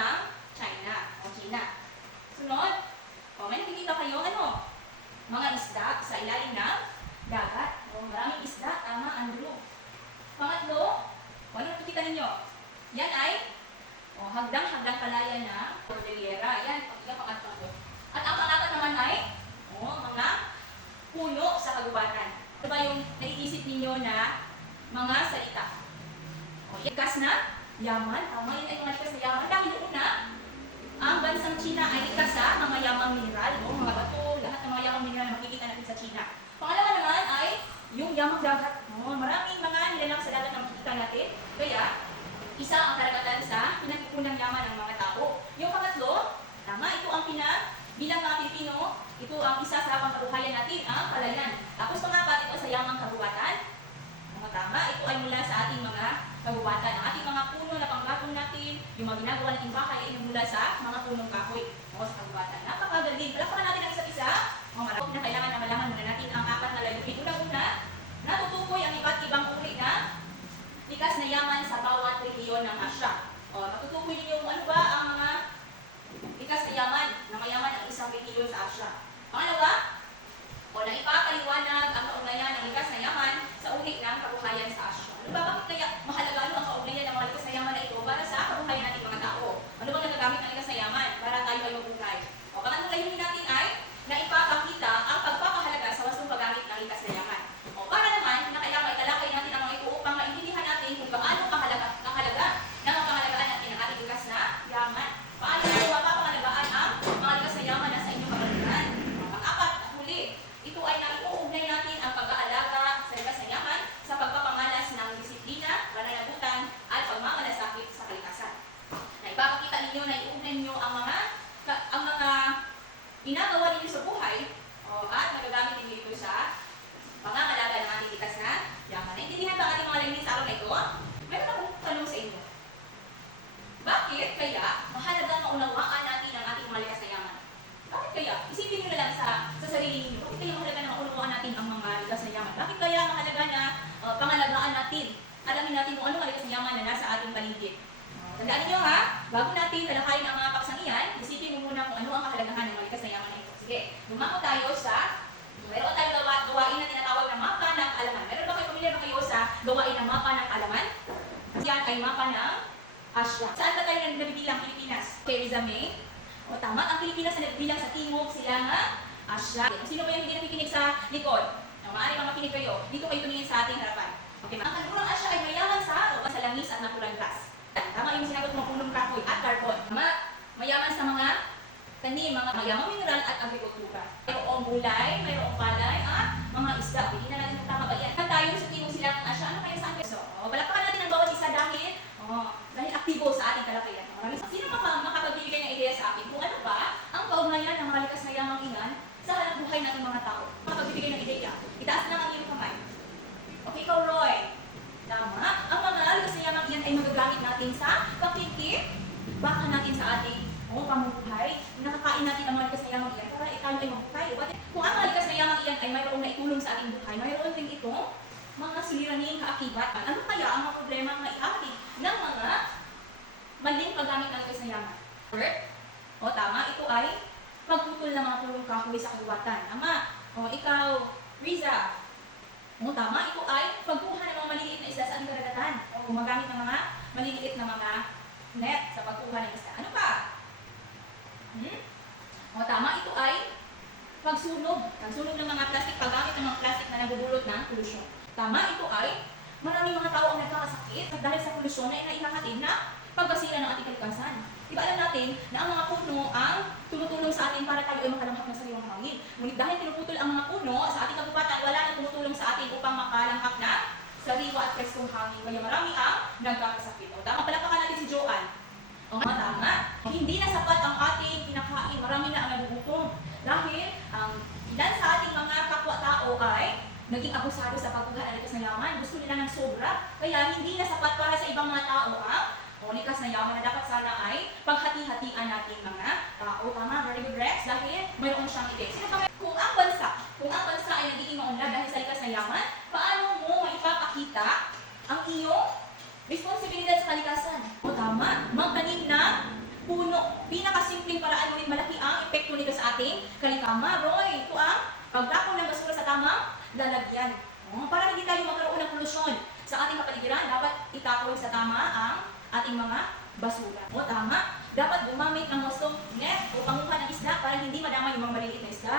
ng China o China. Sunod, may nakikita kayo, mga isda sa ilalim ng dagat. Maraming isda, tama, Andrew. Pangatlo, ano nakikita ninyo? Yan ay hagdang-hagdang palayan na Cordillera. Yan, pangatlo ko. At ang pangapat naman ay mga puno sa kagubatan. Ano ba yung naiisip ninyo na mga salita? Likas na yaman. Tama, yan ay mga likas na yaman. Dahil una, ang bansang China ay likas sa mga yamang mineral, mga bato, lahat ng mga yamang mineral na makikita natin sa China. Pangalawa naman ay yung yamang dagat. Maraming mga nilalang sa dagat na makikita natin. Kaya, isa ang karagatan sa pinagkukunang yaman ng mga tao. Yung pangatlo, tama, ito ang bilang mga Pilipino, ito ang isa sa pangkabuhayan natin, ang palayan. Tapos pangapat, ito sa yamang kagubatan. Tama, ito ay mula sa ating mga kagubatan. Ang ating mga puno na panggatong natin, yung mga ginagawa nating bahay ay mula sa mga punong kahoy o sa kagubatan. Napakagaling. Palakpakan natin ang isa't isa. Marami na kailangan na malaman muna natin ang apat na layunin. Una-una, natutukoy ang iba't ibang uri na likas na yaman sa bawat rehiyon ng Asya. Natutukoy ninyo ano ba ang mga likas na yaman na mayaman ang isang rehiyon sa Asya. Pangalawa, naipapaliwanag ang kaugnayan ng likas na yaman sa uri ng kabuhayan sa Asya. Ano ba? Bakit kaya mahalaga ang kaugnayan ng mga likas na yaman na ito para sa kabuhayan nating mga tao? Ano bang nagagamit ng likas na yaman para tayo ay mabuhay? Pangatlong layunin natin ay naipapakita ang pagpapahalaga sa wastong paggamit ng likas na yaman. Para naman, kailangan italakay natin ang mga ito upang maintindihan natin kung gaano kahalaga ng pangalagaan natin ang ating likas na yaman. Paano natin mapapangalagaan ang mga likas na yaman na sa inyong kapaligiran? Pang-apat, huli, ito ay naiuugnay natin ang pag-aalaga sa likas na yaman sa pagpapangalas ng disiplina, pananagutan, at pagmamalasakit sa kalikasan. Naipapakita ninyo, naiuugnay ninyo ang mga ginagawa ninyo sa buhay at magagamit ninyo ito sa pangangalaga ng ating likas na yaman. Naintindihan ba ang ating mga layunin sa araw na ito? Meron akong tanong sa inyo. Bakit kaya mahalaga maunawaan natin ang ating mga likas na yaman? Bakit kaya? Isipin nyo na lang sa sarili ninyo. Bakit kaya mahalaga na maunawaan natin ang mga likas na yaman? Bakit kaya mahalaga na pangalagaan natin? Alamin natin kung ano ang likas na yaman na nasa ating paligid. Tandaan niyo ha, bago natin talakayin ang mga paksang iyan, isipin mo muna kung ano ang kahalagahan ng mga likas na yaman na ito. Sige, lumako tayo sa, meron tayong gawain na tinatawag na mapa ng alaman. Meron ba kayo pamilyar ba kayo sa gawain ng mapa ng alaman? Yan ay mapa ng Asya. Saan ba tayo nabibilang Pilipinas? Okay, Rizame? Tama, ang Pilipinas na nabibilang sa Timog, Silangan, Asya. Sino ba yung hindi nakikinig sa likod? Maaari bang makinig kayo? Dito kayo tumingin sa ating harapan. Okay, ang kanurang Asya ay mayaman sa langis at natural gas. Tama yung sinagot ng punong kahoy at carbon. Mayaman sa mga tanim, mga mayamang mineral at agrikultura. Mayroong gulay, mayroong palay at mga isda. Hindi na natin kung tama ba yan. Tayo sa Timog Silangan Asya, ano kayo saan kayo? Palakpakan natin ang bawat isa dahil aktibo sa ating kalakayan. Sino makapagbibigay ng ideya sa akin kung ano ba ang kaugnayan ng mga likas na yamang iyan sa hanap buhay ng mga tao? Makapagbibigay ng ideya. Itaas lang ang iyong kamay. Okay, ikaw Roy. Tama. Ang mga likas na yamang iyan ay magagamit natin sa baka natin sa ating pamumuhay. Nakakain natin ang mga likas na yamang iyan para tayo ay mabuhay. Kung ang mga likas na yamang iyan ay mayroong naitulong sa ating buhay, mayroon din itong mga suliraning kaakibat. Ano kaya ang mga problema na ihatid ng mga maling paggamit ng likas na yaman? Tama, ito ay pagputol ng mga pulong kahoy sa kagubatan. Tama. Ikaw, Riza. Tama, ito ay pagkuha ng mga maliliit na isda sa ating karagatan. Gumagamit ng mga maliliit na mga net sa pagkuha ng isda. Ano pa? Tama, ito ay pagsunog ng mga plastic, paggamit ng mga plastic na nabubulot ng polusyon. Tama, ito ay maraming mga tao ang nagkakasakit dahil sa polusyon na inahatid na pagbasira ng ating kalikasan. Diba alam natin na ang mga puno ang tumutulong sa atin para tayo ay makalanghap ng sariwang hangin. Ngunit dahil pinuputol ang mga puno sa ating kagubatan, wala nang tumutulong sa atin upang makalanghap na sariwa at preskong hangin. Kaya marami ang nagkakasakit. Tama, palakpakan natin si Joanne. Tama, hindi na sapat ang ating kinakain. Marami na ang nagugutom. Dahil ang ilan sa ating mga kapwa-tao ay naging abusado sa pagkuha ng likas na yaman. Gusto nila ng sobra. Kaya hindi na sapat para sa ibang mga tao ang likas na yaman na dapat sana ay paghati-hatian natin mga tao. Tama, very good Rex. Dahil mayroon siyang ideya. Kung ang bansa ay nagiging maunlad dahil sa likas na yaman, paano mo maipapakita ang iyong responsibilidad sa kalikasan? Tama, magtanim na pinakasimpleng paraan ngunit malaki ang epekto nito sa ating kalikama. Roy, ito ang pagtapon ng basura sa tamang lalagyan. Para hindi tayo magkaroon ng polusyon sa ating kapaligiran, dapat itapon sa tama ang ating mga basura. Tama. Dapat gumamit ng wastong net o panguha ng isda para hindi madama yung mga maliliit na isda.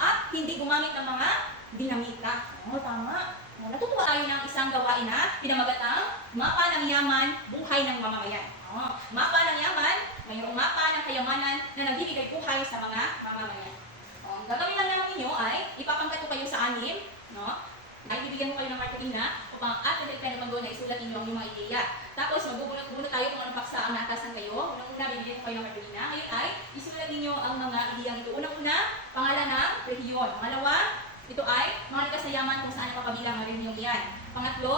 At hindi gumamit ng mga dinamita. Tama. Natutuwa tayo ng isang gawain na pinamagatang mapa ng yaman, buhay ng mamamayan. Mapa ng yaman, mayroong mapa ng kayamanan na nagbibigay buhay sa mga mamamayan. Ang gagawin lang naman ninyo ay ipapangkat ko kayo sa anim, ay bibigyan ko kayo ng kartulina upang at nagpipend naman doon na isulat ninyo ang inyong mga ideya. Tapos magbubunot-bunot tayo kung anong paksa ang natasan kayo. Unang-una, bibigyan ko kayo ng kartulina. Ngayon ay isulat ninyo ang mga ideyang ito. Unang-una, pangalan ng rehiyon. Pangalawa, ito ay mga likas na yaman kung saan napapabilang ang rehiyong iyan. Pangatlo,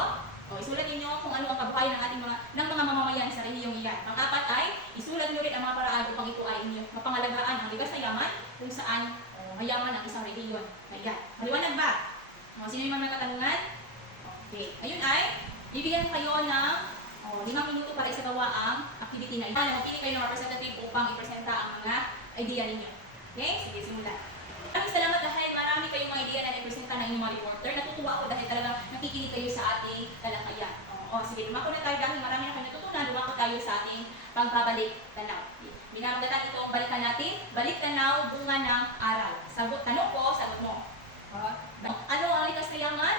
isulat ninyo kung ano ang kabuhayan ng ating mga mamamayan sa rehiyong iyan. Pang-apat ay isulat niyo rin ang mga paraan upang ito ay inyong mapangalagaan ang likas na yaman kung saan mayaman ang isang rehiyon na iyan. Maliwanag ba? Sino yung mga katanungan? Okay. Ayun ay, bibigyan ko kayo ng 5 minuto para isagawa ang activity na ito. Magpili kayo ng representative upang ipresenta ang mga idea ninyo. Okay? Sige, simulan. Maraming salamat dahil marami kayong mga idea na ipresenta ng inyong mga reporter. Natutuwa ako dahil talagang nakikinig kayo sa ating talakayan. Sige, lumako na tayo dahil marami na kayo natutunan. Lumako tayo sa ating pagbabalik tanaw. Binamagatan itong balikan natin. Balik tanaw, bunga ng aral. Tanong ko, sagot mo. Ano ang likas na yaman?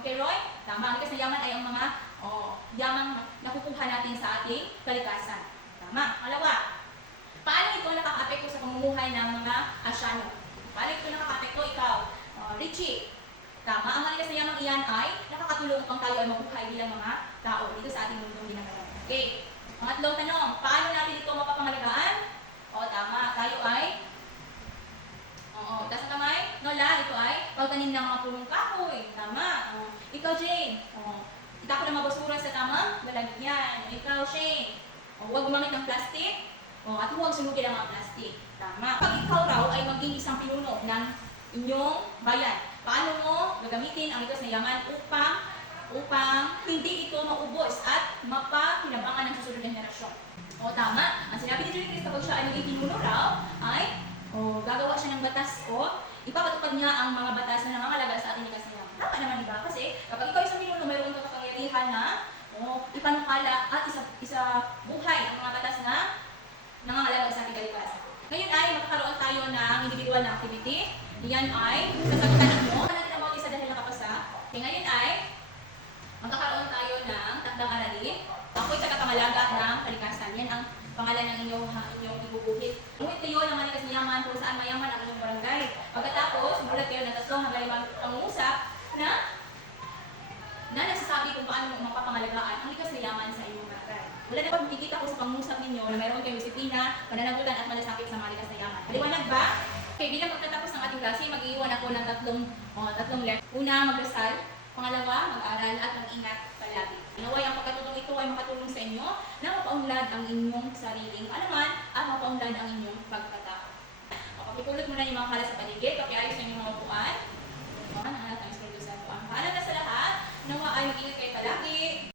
Okay, Roy? Tama, ang likas na yaman ay ang mga yamang nakukuha natin sa ating kalikasan. Tama. Malawa, paano ito nakaka-apekto sa pamumuhay ng mga Asyano? Paano ito nakaka-apekto? Ikaw, Richie. Tama, ang likas na yamang iyan ay nakakatulong upang tayo ay mabuhay bilang mga tao dito sa ating mundong ginagawa. Okay. Pangatlong tanong, paano natin ito mapapangalagaan? Tama, tayo ay taas na kamay. Nola, ito ay pagtanim ng mga punong kahoy. Tama. Ikaw, Jane. Itapon ng mga basura sa tamang lalagyan. Ikaw, Shane. Huwag gumamit ng plastic. At huwag sunugin ang mga plastic. Tama. Pag ikaw raw ay maging isang pinuno ng inyong bayan, paano mo gagamitin ang likas na yaman upang hindi ito maubos at mapakinabangan ng susunod na henerasyon? Tama. Ang sinabi ni Chris kapag siya ay maging pinuno raw, ay gagawa siya ng batas ipapatupad niya ang mga batas na nangangalaga sa ating likas na yaman. Tama naman, di ba? Kasi kapag ikaw isang pinuno, mayroon kang kapangyarihan na ipanukala at isa buhay ang mga batas na nangangalaga sa ating kalikasan. Ngayon ay magkakaroon tayo ng individual na activity. Yan ay sasagutan ninyo. Ano natin ang isa dahil nakapasa? Okay, ngayon ay magkakaroon tayo ng takdang aralin. Ako'y tagapangalaga ng kalikasan. Yan ang pangalan ng inyong ibubuhit. Umuwi kayo ng malikas na yaman kung saan mayaman ang inyong barangay. Pagkatapos, mulat kayo ng 3 hanggang 5 pangungusap na nagsasabi kung paano mapapangalagaan ang likas na yaman sa inyong barangay. Wala na pag makikita ko sa pangungusap ninyo na mayroon kayong disiplina, pananagutan at malasakit sa malikas na yaman. Maliwanag ba? Okay, bilang pagkatapos ng ating klase, mag-iwan ako ng tatlong left. Una, magdasal. Pangalawa, mag-aral at mag-ingat palagi. Naway ang pagkatutong ito ay makatulong sa inyo na mapaunlad ang inyong sariling alaman at mapaunlad ang inyong pagkatao. Pakipulot mo na yung mga kalat sa paligid, pakiayos ang